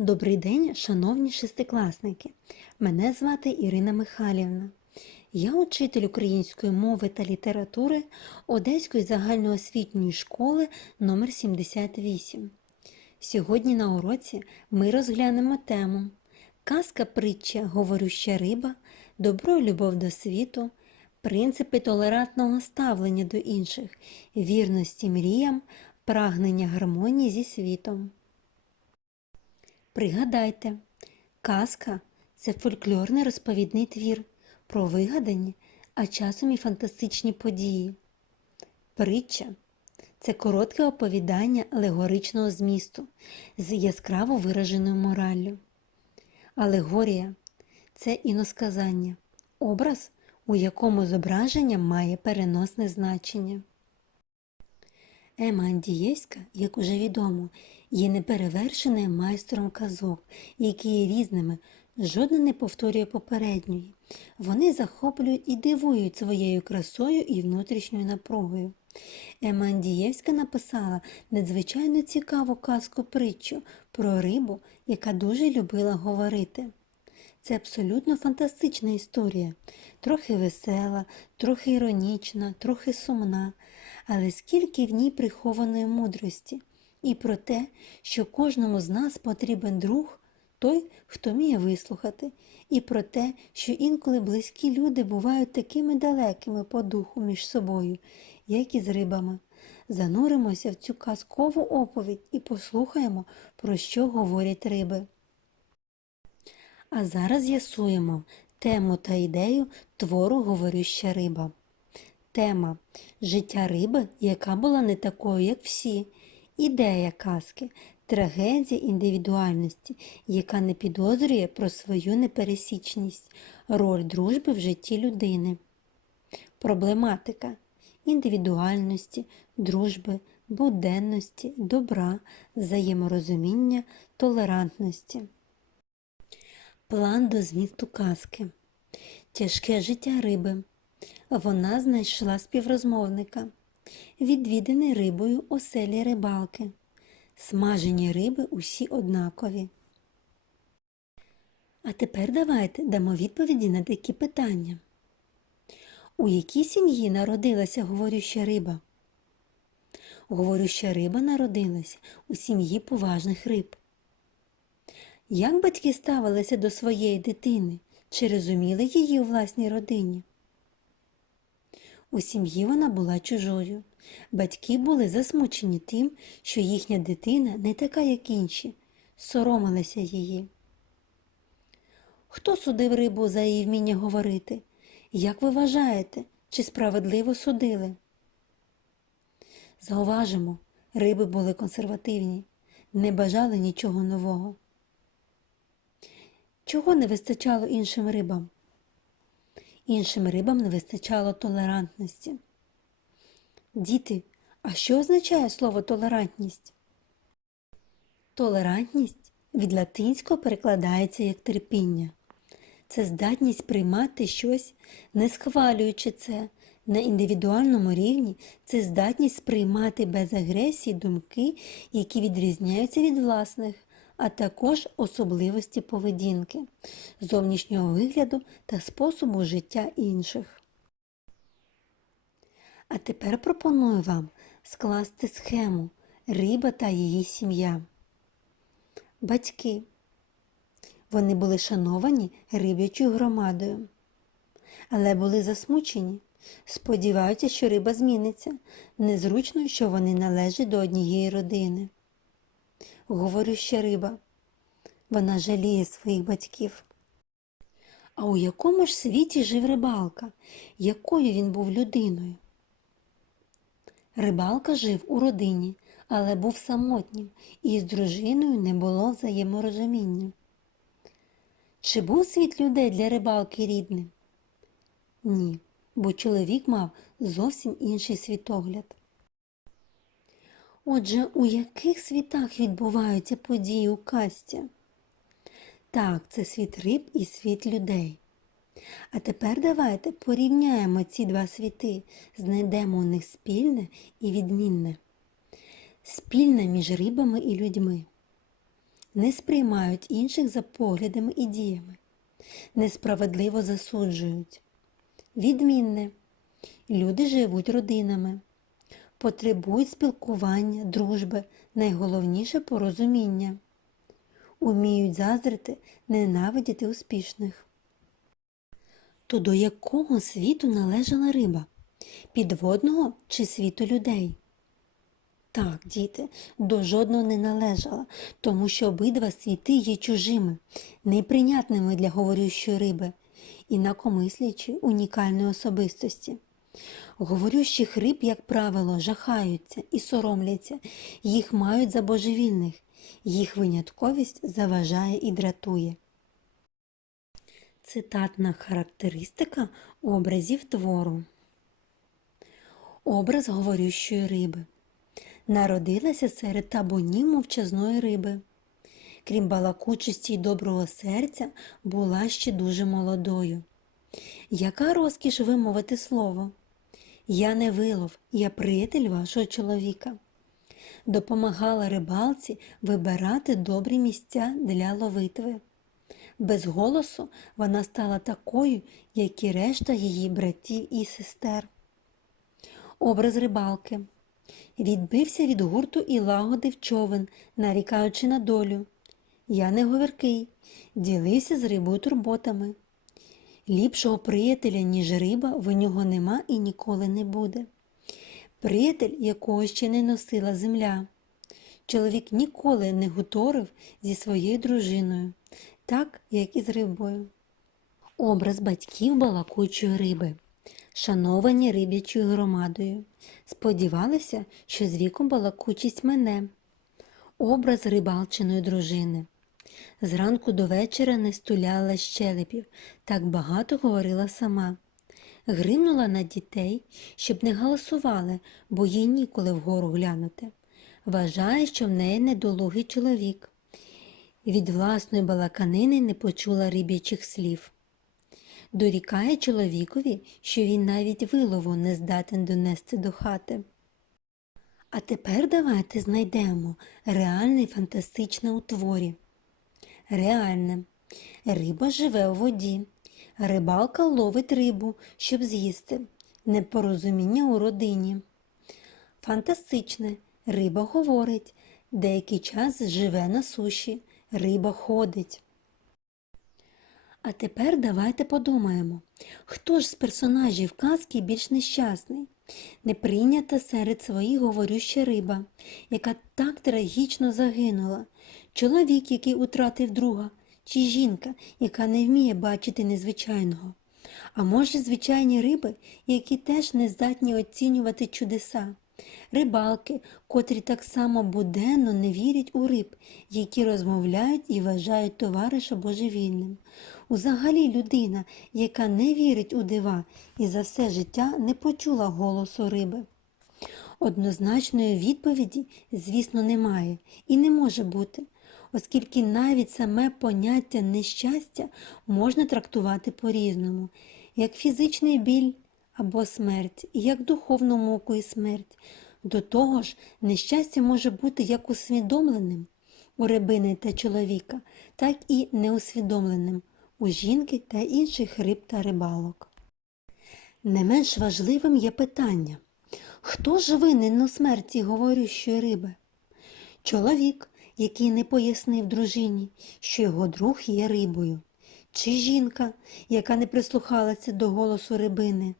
Добрий день, шановні шестикласники. Мене звати Ірина Михайлівна. Я учитель української мови та літератури Одеської загальноосвітньої школи номер 78. Сьогодні на уроці ми розглянемо тему Казка притча Говорюща риба, добро і любов до світу, принципи толерантного ставлення до інших, вірності мріям, прагнення гармонії зі світом. Пригадайте, казка це фольклорний розповідний твір про вигадані, а часом і фантастичні події. Притча це коротке оповідання алегоричного змісту з яскраво вираженою мораллю. Алегорія це іносказання, образ, у якому зображення має переносне значення. Ема Андієвська, як уже відомо, є неперевершеним майстром казок, які є різними, жодна не повторює попередньої. Вони захоплюють і дивують своєю красою і внутрішньою напругою. Ема Андієвська написала надзвичайно цікаву казку притчу про рибу, яка дуже любила говорити. Це абсолютно фантастична історія, трохи весела, трохи іронічна, трохи сумна, але скільки в ній прихованої мудрості, і про те, що кожному з нас потрібен друг, той, хто вміє вислухати, і про те, що інколи близькі люди бувають такими далекими по духу між собою, як і з рибами. Зануримося в цю казкову оповідь і послухаємо, про що говорять риби. А зараз з'ясуємо тему та ідею твору Говорюща риба. Тема Життя риби, яка була не такою, як всі. Ідея казки трагедія індивідуальності, яка не підозрює про свою непересічність, роль дружби в житті людини. Проблематика індивідуальності, дружби, буденності, добра, взаєморозуміння, толерантності. План до змісту казки. Тяжке життя риби. Вона знайшла співрозмовника. Відвідані рибою оселі рибалки. Смажені риби усі однакові. А тепер давайте дамо відповіді на такі питання. У якій сім'ї народилася говорюща риба? Говорюща риба народилася у сім'ї поважних риб. Як батьки ставилися до своєї дитини? Чи розуміли її у власній родині? У сім'ї вона була чужою. Батьки були засмучені тим, що їхня дитина не така, як інші, соромилися її. Хто судив рибу за її вміння говорити? Як ви вважаєте, чи справедливо судили? Зауважимо, риби були консервативні, не бажали нічого нового. Чого не вистачало іншим рибам? Іншим рибам не вистачало толерантності. Діти, а що означає слово толерантність? Толерантність від латинського перекладається як терпіння. Це здатність приймати щось, не схвалюючи це. На індивідуальному рівні це здатність сприймати без агресії думки, які відрізняються від власних, а також особливості поведінки, зовнішнього вигляду та способу життя інших. А тепер пропоную вам скласти схему Риба та її сім'я. Батьки. Вони були шановані риб'ячою громадою, але були засмучені. Сподіваються, що риба зміниться. Незручно, що вони належать до однієї родини. Говорю ще риба. Вона жаліє своїх батьків. А у якому ж світі жив рибалка? Якою він був людиною? Рибалка жив у родині, але був самотнім, і з дружиною не було взаєморозуміння. Чи був світ людей для рибалки рідним? Ні, бо чоловік мав зовсім інший світогляд. Отже, у яких світах відбуваються події у касті? Так, це світ риб і світ людей. А тепер давайте порівняємо ці два світи, знайдемо у них спільне і відмінне. Спільне між рибами і людьми. не сприймають інших за поглядами і діями, несправедливо засуджують. Відмінне. Люди живуть родинами, потребують спілкування, дружби, найголовніше порозуміння. Уміють заздрити, ненавидіти успішних. То до якого світу належала риба? Підводного чи світу людей? Так, діти, до жодного не належала, тому що обидва світи є чужими, неприйнятними для говорющої риби, інакомислячої унікальної особистості. Говорющих риб, як правило, жахаються і соромляться, їх мають за божевільних, їх винятковість заважає і дратує. Цитатна характеристика образів твору. Образ говорющої риби. Народилася серед табунів мовчазної риби. Крім балакучості й доброго серця, була ще дуже молодою. Яка розкіш вимовити слово? Я не вилов, я приятель вашого чоловіка. Допомагала рибалці вибирати добрі місця для ловитви. Без голосу вона стала такою, як і решта її братів і сестер. Образ рибалки. Відбився від гурту і лагодив човен, нарікаючи на долю. Я не говіркий, ділився з рибою турботами. Ліпшого приятеля, ніж риба, в нього нема і ніколи не буде. Приятель, якого ще не носила земля. Чоловік ніколи не гуторив зі своєю дружиною, так як і з рибою. Образ батьків балакучої риби, шановані риб'ячою громадою. Сподівалися, що з віком балакучість мене. Образ рибалчиної дружини. Зранку до вечора не стуляла щелепів, так багато говорила сама. Гримнула на дітей, щоб не галасували, бо їй ніколи вгору глянути. Вважає, що в неї недолугий чоловік. Від власної балаканини не почула риб'ячих слів. Дорікає чоловікові, що він навіть вилову не здатен донести до хати. А тепер давайте знайдемо реальне фантастичне у творі. Реальне. Риба живе у воді. Рибалка ловить рибу, щоб з'їсти. Непорозуміння у родині. Фантастичне. Риба говорить. Деякий час живе на суші. Риба ходить. А тепер давайте подумаємо, хто ж з персонажів казки більш нещасний? Не прийнята серед своїх говорюща риба, яка так трагічно загинула, чоловік, який утратив друга, чи жінка, яка не вміє бачити незвичайного. А може, звичайні риби, які теж не здатні оцінювати чудеса, рибалки, котрі так само буденно не вірять у риб, які розмовляють і вважають товариша божевільним. Узагалі людина, яка не вірить у дива і за все життя не почула голосу риби. Однозначної відповіді, звісно, немає і не може бути, оскільки навіть саме поняття нещастя можна трактувати по-різному, як фізичний біль або смерть, як духовну муку і смерть. До того ж, нещастя може бути як усвідомленим у рибини та чоловіка, так і неусвідомленим у жінки та інших риб та рибалок. Не менш важливим є питання, хто ж винен у смерті говорющої риби? Чоловік, який не пояснив дружині, що його друг є рибою, чи жінка, яка не прислухалася до голосу рибини.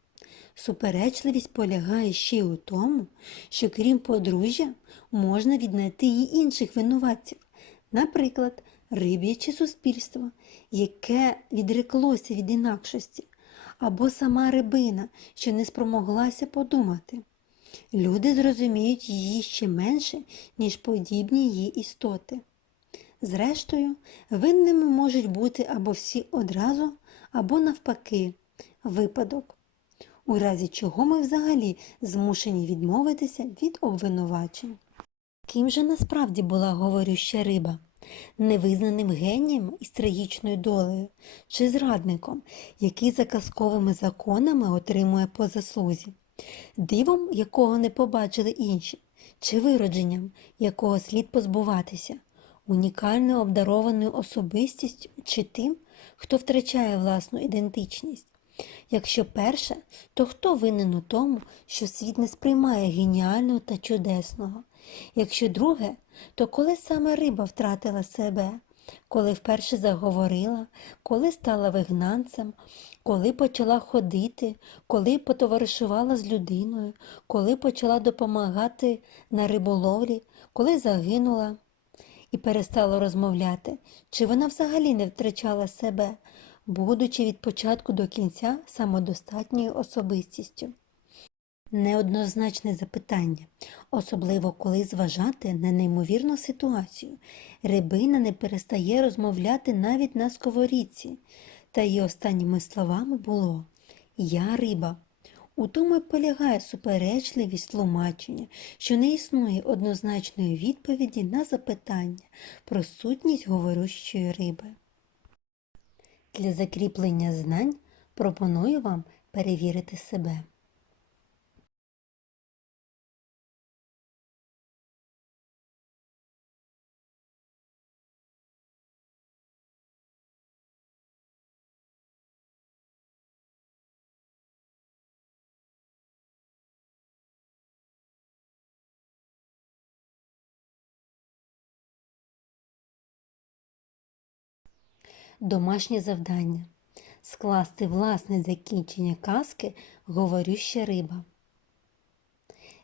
Суперечливість полягає ще й у тому, що крім подружжя можна віднайти й інших винуватців, наприклад, риб'яче суспільство, яке відреклося від інакшості, або сама рибина, що не спромоглася подумати. Люди зрозуміють її ще менше, ніж подібні її істоти. Зрештою, винними можуть бути або всі одразу, або навпаки, випадок, у разі чого ми взагалі змушені відмовитися від обвинувачень. Ким же насправді була говорюща риба? Невизнаним генієм із трагічною долею чи зрадником, який за казковими законами отримує по заслузі, дивом, якого не побачили інші, чи виродженням, якого слід позбуватися, унікальною обдарованою особистістю чи тим, хто втрачає власну ідентичність? Якщо перше, то хто винен у тому, що світ не сприймає геніального та чудесного? Якщо друге, то коли саме риба втратила себе, коли вперше заговорила, коли стала вигнанцем, коли почала ходити, коли потоваришувала з людиною, коли почала допомагати на риболовлі, коли загинула і перестала розмовляти, чи вона взагалі не втрачала себе, будучи від початку до кінця самодостатньою особистістю. Неоднозначне запитання, особливо коли зважати на неймовірну ситуацію. Рибина не перестає розмовляти навіть на сковорідці, та її останніми словами було Я риба. У тому й полягає суперечливість тлумачення, що не існує однозначної відповіді на запитання про сутність говорющої риби. Для закріплення знань пропоную вам перевірити себе. Домашнє завдання. Скласти власне закінчення казки Говорюща риба.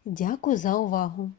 Дякую за увагу!